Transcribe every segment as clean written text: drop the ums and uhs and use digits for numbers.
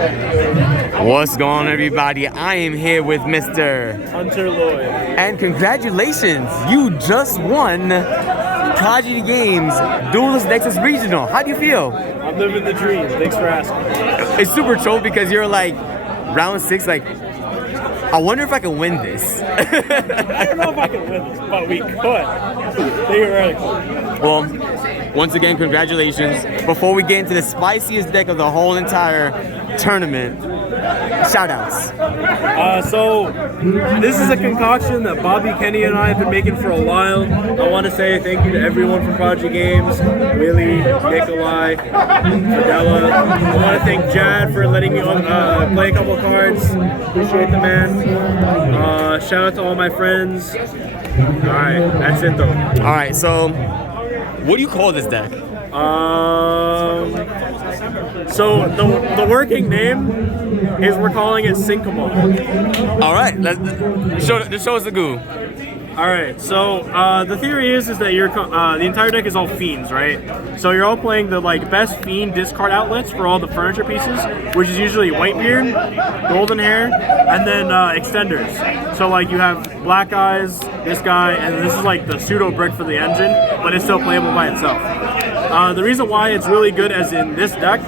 What's going on, everybody? I am here with Mr. Hunter Lloyd. And congratulations, you just won Prodigy Games Duelist Nexus Regional. How do you feel? I'm living the dream. Thanks for asking. It's super troll because you're like round 6, like, I wonder if I can win this. I don't know if I can win this, but we could. Theoretically. Well, once again, congratulations. Before we get into the spiciest deck of the whole entire tournament, shoutouts. So this is a concoction that Bobby, Kenny, and I have been making for a while. I want to say thank you to everyone from Prodigy Games, Willie, Nikolai, Fidela. I want to thank Jad for letting me play a couple cards. Appreciate the man. Shout out to all my friends. All right, that's it though. All right, so what do you call this deck? So the working name is we're calling it Syncamon. All right, let's show us the goo. All right, so the theory is that you're the entire deck is all fiends, right? So you're all playing the best fiend discard outlets for all the furniture pieces, which is usually Whitebeard, Golden Hair, and then extenders. So you have Black Eyes, this guy, and this is the pseudo brick for the engine, but it's still playable by itself. The reason why it's really good as in this deck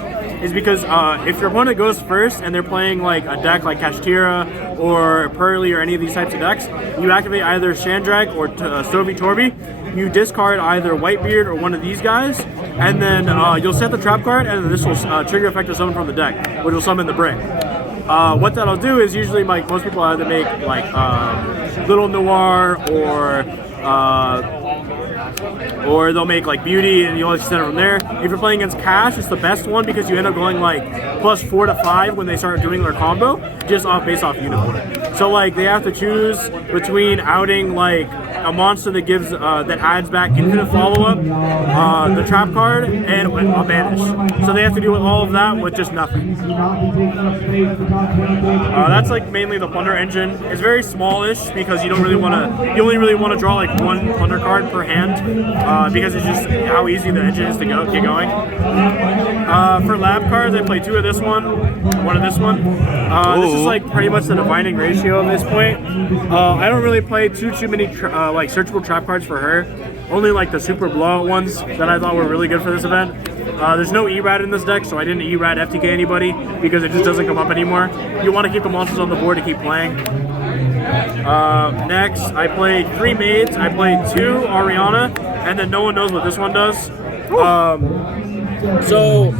is because if your opponent goes first and they're playing a deck like Kashtira or Pearly or any of these types of decks, you activate either Shandrag or Stovey Torby. You discard either Whitebeard or one of these guys, and then you'll set the trap card, and this will trigger effect to summon from the deck, which will summon the brick. What that'll do is usually most people either make Little Noir or they'll make Beauty and you'll extend it from there. If you're playing against Cash, it's the best one because you end up going +4 to 5 when they start doing their combo, just based off unicorn. So they have to choose between outing a monster that gives that adds back infinite follow-up, the trap card, and a banish. So they have to do all of that with just nothing. That's mainly the Plunder engine. It's very smallish because you only really want to draw one Plunder card per hand because it's just how easy the engine is to get going. For lab cards, I play 2 of this one of this one. This is pretty much the dividing ratio at this point. I don't really play too many searchable trap cards for her. Only the super blowout ones that I thought were really good for this event. There's no E-Rad in this deck, so I didn't E-Rad FTK anybody because it just doesn't come up anymore. You want to keep the monsters on the board to keep playing. Next, I played 3 Maids. I played 2 Ariana, and then no one knows what this one does. So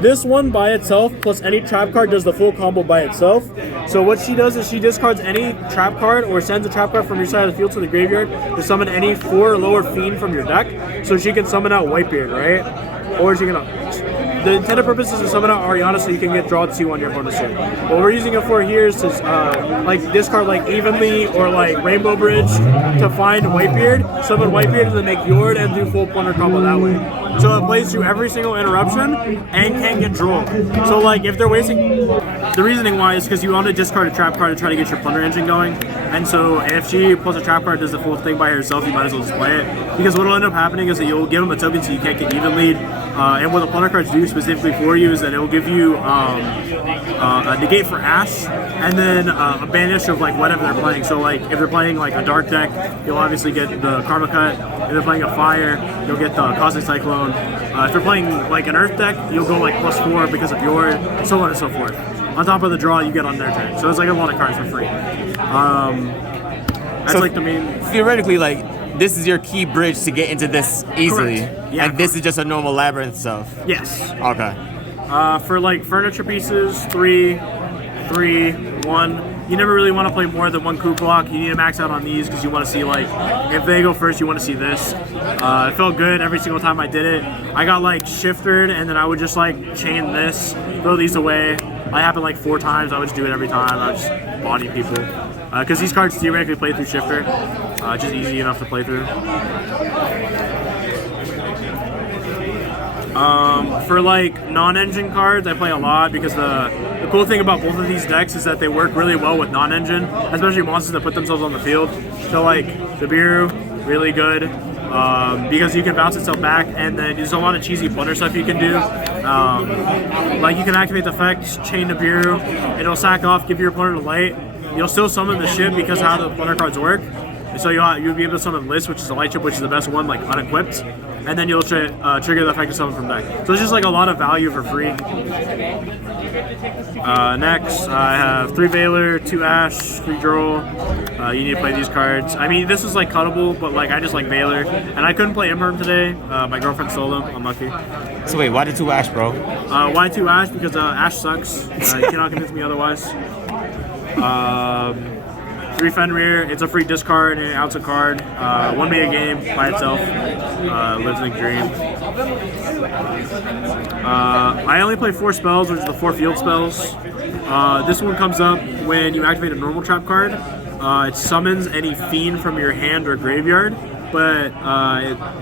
this one by itself plus any trap card does the full combo by itself. So what she does is she discards any trap card or sends a trap card from your side of the field to the graveyard to summon any 4 or lower fiend from your deck. So she can summon out Whitebeard, right? Or she can... The intended purpose is to summon out Ariana so you can get draw 2 on your opponent's turn. What we're using it for here is to discard Evenly or Rainbow Bridge to find Whitebeard, summon Whitebeard, and then make Yord and do full Plunder combo that way. So it plays through every single interruption and can get drawn. So if they're wasting... The reasoning why is because you want to discard a trap card to try to get your Plunder engine going. And so if she pulls a trap card does the full thing by herself, you might as well just play it. Because what will end up happening is that you'll give them a token so you can't get even lead. And what the Plunder cards do specifically for you is that it will give you a negate for Ash and then a banish of whatever they're playing. So if they're playing a dark deck, you'll obviously get the Karma Cut. If they're playing a fire, you'll get the Cosmic Cyclone. If they're playing an Earth deck, you'll go +4 because of your, so on and so forth. On top of the draw you get on their turn. So it's a lot of cards for free. That's so the main... Theoretically, this is your key bridge to get into this easily. Correct. Yeah, and this is just a normal Labyrinth stuff. Yes. Okay. For furniture pieces, 3, 1. You never really want to play more than 1 coup block. You need to max out on these because you want to see if they go first, you want to see this. It felt good every single time I did it. I got shifted and then I would just chain this, throw these away. I happened 4 times. I would just do it every time. I would just body people because these cards theoretically play through shifter. Just easy enough to play through. For non-engine cards, I play a lot because the cool thing about both of these decks is that they work really well with non-engine, especially monsters that put themselves on the field. So Nibiru, really good. because you can bounce itself back, and then there's a lot of cheesy Plunder stuff you can do. Like you can activate the effect, Chain Nibiru, it'll sack off, give your opponent a light. You'll still summon the ship because of how the Plunder cards work. So you'll be able to summon List, which is a light ship, which is the best one, like unequipped. And then you'll trigger the effect of summon from deck. So it's just like a lot of value for free. Next, I have 3 Veiler, 2 Ash, 3 Droll. You need to play these cards. I mean, this is like cuttable, but like I just like Veiler. And I couldn't play Imperm today. My girlfriend stole them. Unlucky. So wait, why the 2 Ash, bro? Why 2 Ash? Because Ash sucks. You cannot convince me otherwise. 3 Fenrir, it's a free discard and it outs a card. 1 mega game by itself. Lives in a dream. I only play 4 spells, which is the 4 field spells. This one comes up when you activate a normal trap card. It summons any fiend from your hand or graveyard. But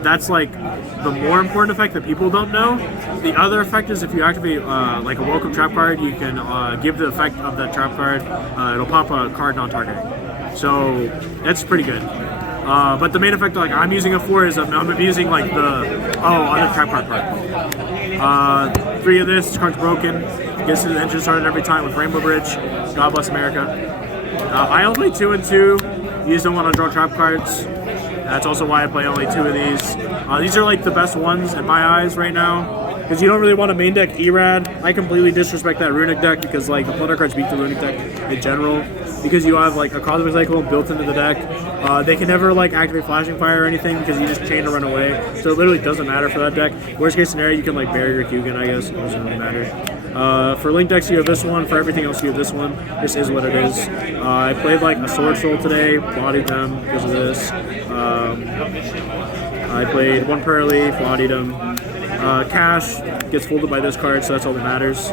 that's like the more important effect that people don't know. The other effect is if you activate like a welcome trap card, you can give the effect of that trap card. It'll pop a card non-targeting. So that's pretty good. But the main effect like I'm using it for is I'm abusing like the other trap card part. 3 of this card's broken. Gets the engine started every time with Rainbow Bridge. God bless America. I only play 2 and 2. You just don't want to draw trap cards. That's also why I play only 2 of these. These are like the best ones in my eyes right now. Because you don't really want to main deck Erad. I completely disrespect that Runic deck because like the Plunder cards beat the Runic deck in general. Because you have like a Cosmic Cycle built into the deck. They can never like activate Flashing Fire or anything because you just chain to run away. So it literally doesn't matter for that deck. Worst case scenario, you can like bury your Kugan, I guess. It doesn't really matter. For Link decks, you have this one. For everything else, you have this one. This is what it is. I played like a Sword Soul today, bodied them because of this. I played 1 Pearly, bodied them. Cash gets folded by this card, so that's all that matters.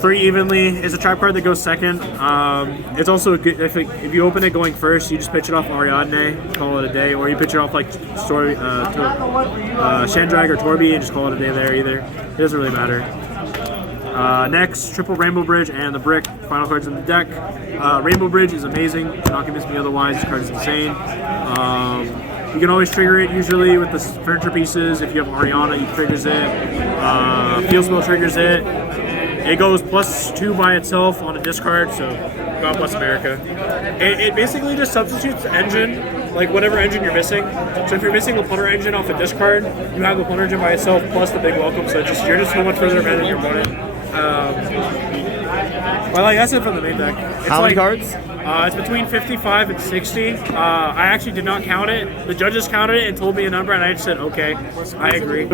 3 Evenly is a trap card that goes second. It's also good if you open it going first, you just pitch it off Ariadne, call it a day, or you pitch it off like Shandrag or Torby and just call it a day there either. It doesn't really matter. Next, triple Rainbow Bridge and the Brick, final cards in the deck. Rainbow Bridge is amazing, cannot convince me otherwise, this card is insane. You can always trigger it usually with the furniture pieces. If you have Ariana, he triggers it. Field Spell triggers it. It goes +2 by itself on a discard, so God bless America. It basically just substitutes the engine, like whatever engine you're missing. So if you're missing the Plunder engine off a discard, you have the Plunder engine by itself plus the big welcome, so you're just so much further ahead than your opponent. Well, like that's it from the main deck. It's How many cards? It's between 55 and 60. I actually did not count it. The judges counted it and told me a number, and I just said, okay, I agree.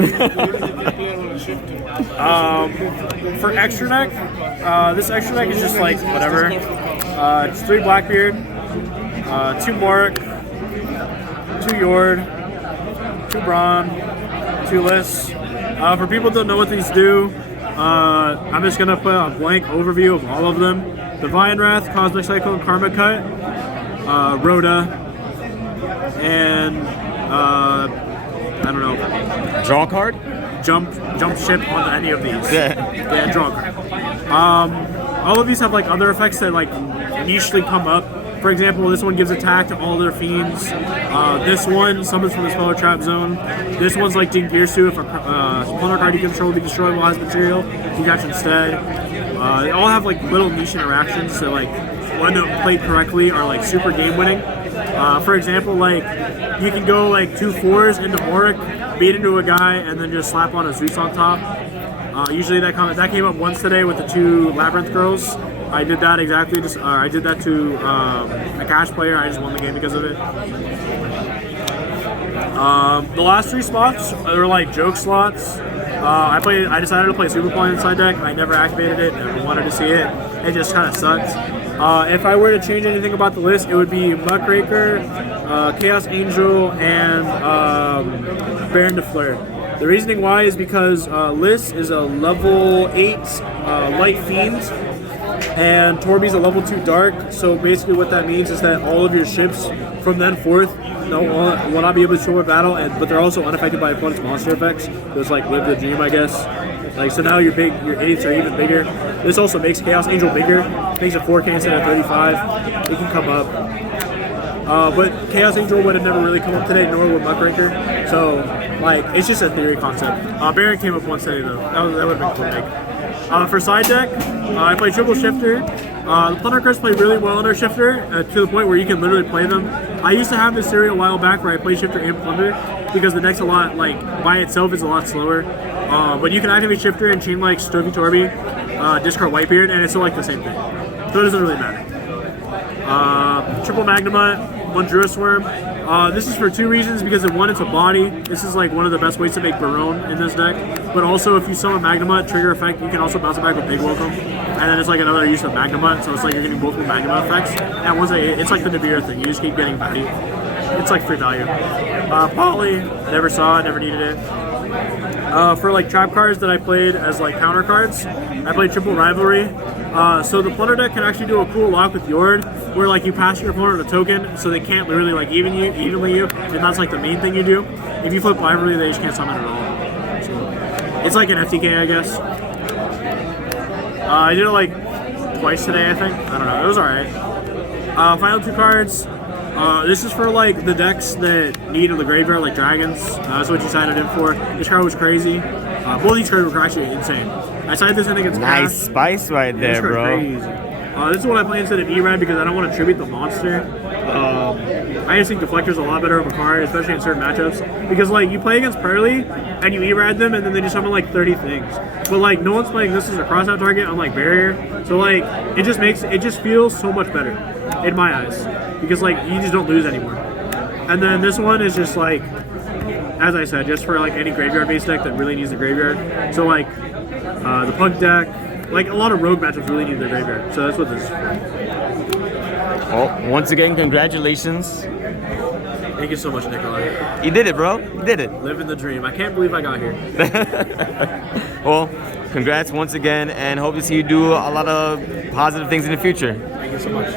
For extra deck, this extra deck is just like whatever. It's 3 Blackbeard, 2 Morik, 2 Yord, 2 Brawn, 2 Lys. For people who don't know what these do, I'm just gonna put a blank overview of all of them. Divine Wrath, Cosmic Cyclone, Karma Cut, Rhoda, and I don't know. Draw a card? Jump ship onto any of these. Yeah, draw a card. All of these have like other effects that like nichely come up. For example, this one gives attack to all their fiends. This one summons from the Speller Trap Zone. This one's like Ding Gearsu. If a Plunder card you control be destroyed while it has material, you catch instead. They all have like little niche interactions that like when they're played correctly are like super game winning. For example, like you can go like 2 4s into Morik, beat into a guy, and then just slap on a Zeus on top. Usually that came up once today with the 2 Labyrinth girls. I did that exactly. I did that to a cash player. I just won the game because of it. The last 3 spots are like joke slots. I decided to play Super Point inside deck. I never activated it. Never wanted to see it. It just kind of sucked. If I were to change anything about the list, it would be Muckraker, Chaos Angel, and Baron de Fleur. The reasoning why is because Lys is a level 8 Light Fiend, and Torby's a level 2 Dark. So basically what that means is that all of your ships from then forth will not be able to show up battle, but they're also unaffected by opponent's monster effects. So it's like Live the Dream, I guess. Like so now your 8s are even bigger. This also makes Chaos Angel bigger. Makes it 4K instead of 35. It can come up. But Chaos Angel would have never really come up today, nor would Muckraker. So, like, it's just a theory concept. Baron came up once today, though. That would have been cool to make. For side deck, I play Triple Shifter. The Plunder cards play really well under Shifter, to the point where you can literally play them. I used to have this theory a while back where I play Shifter and Plunder, because the deck's a lot, like, by itself is a lot slower. But you can activate Shifter and chain like Stovey Torby, discard Whitebeard, and it's still like the same thing. So it doesn't really matter. Triple Magnemite, one Druid Swarm. This is for two reasons, because one, it's a body. This is like one of the best ways to make Barone in this deck. But also, if you summon Magnemite, trigger effect, you can also bounce it back with Big Welcome. And then it's like another use of Magnemite, so it's like you're getting multiple Magnemite effects. And once it's like the Nibiru thing, you just keep getting value. It's like free value. Poly, never saw it, never needed it. For like trap cards that I played as like counter cards, I played Triple Rivalry. So the Plunder deck can actually do a cool lock with Yord, where like you pass your opponent a token, so they can't literally like evenly you, and that's like the main thing you do. If you flip Rivalry, they just can't summon at all. So it's like an FTK, I guess. I did it like twice today, I think. I don't know. It was alright. Final two cards. This is for like the decks that need in the graveyard, like dragons. That's what you signed it in for. This card was crazy. Both these cards were actually insane. I signed this in against Nice spice right there, bro. Crazy. This is what I play instead of E-Rad, because I don't want to tribute the monster. I just think Deflector's a lot better of a card, especially in certain matchups. Because like you play against Pearly and you E-Rad them, and then they just summon like 30 things. But like no one's playing this as a crossout target, unlike Barrier. So like it just feels so much better in my eyes, because like you just don't lose anymore. And then this one is just like, as I said, just for like any graveyard based deck that really needs the graveyard. So like the Pug deck, like a lot of rogue matchups really need their graveyard. So that's what this is for. Well, once again, congratulations. Thank you so much, Nikolai. You did it, bro. You did it. Living the dream. I can't believe I got here. Well, congrats once again, and hope to see you do a lot of positive things in the future. Thank you so much.